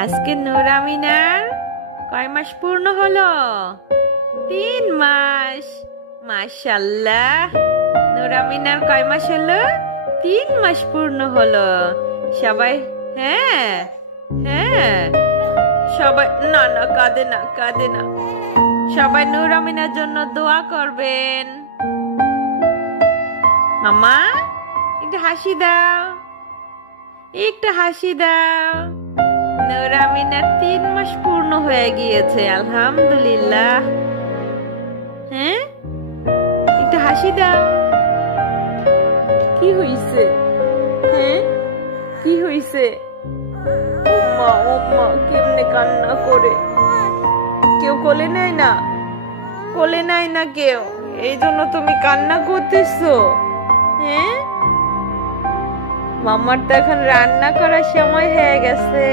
আজকে নূরামিনার কয় মাস পূর্ণ হলো? 3 মাস। মাশাআল্লাহ, নূরামিনার কয় মাস হলো? 3 মাস পূর্ণ হলো। সবাই হ্যাঁ হ্যাঁ সবাই, না না, কাঁদে না, কাঁদে না। সবাই নূরামিনার জন্য দোয়া করবেন। মামা, একটু হাসি দাও, একটু হাসি দাও। নূরামিনার 3 মাস পূর্ণ হয়ে গিয়েছে, আলহামদুলিল্লাহ। হ্যাঁ, একটু হাসি দাও। কি হইছে? হ্যাঁ, কি হইছে? ওম্মা ওম্মা, কেমনে কান্না করে। কেউ কোলে নেয় না, কোলে নেয় না কেউ, এই জন্য তুমি কান্না করতেছো? হ্যাঁ, মামার তো এখন রান্না করার সময় হয়ে গেছে।